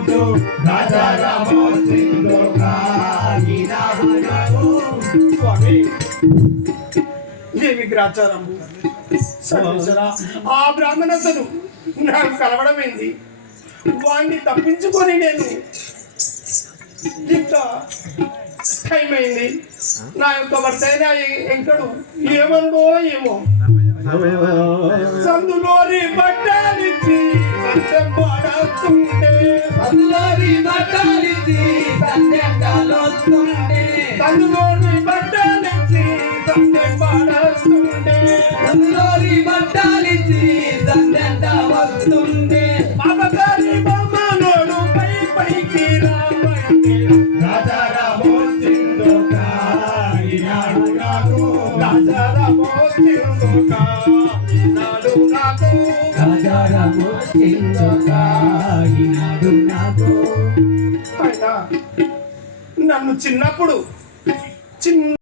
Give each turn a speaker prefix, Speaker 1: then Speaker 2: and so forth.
Speaker 1: నాకు
Speaker 2: ఈనాడు
Speaker 1: స్వామి. ఏమి గ్రాచారంబు ఆ బ్రాహ్మణతను నాకు కలవడమైంది. వాణ్ణి తప్పించుకొని నేను ఇంత టైం అయింది నా యొక్క భర్త అయిన ఎంకడు ఏమనుకో ఏమో. సందులోని బట్టలిచ్చి
Speaker 2: అందరి బట్టలిచ్చి సంధ్యంగాలొస్తుంటే
Speaker 1: సందులోని బట్టలిచ్చి సత్యం పాడుతుంటే
Speaker 2: అందరి బట్టలిచ్చి సంధ్యంట వస్తుంటే.
Speaker 1: పాపగారి బొమ్మలోడు పై పైకి రామంటే నాకు.
Speaker 2: గజరము ఈనాడు నాకు.
Speaker 1: నన్ను చిన్నప్పుడు చిన్న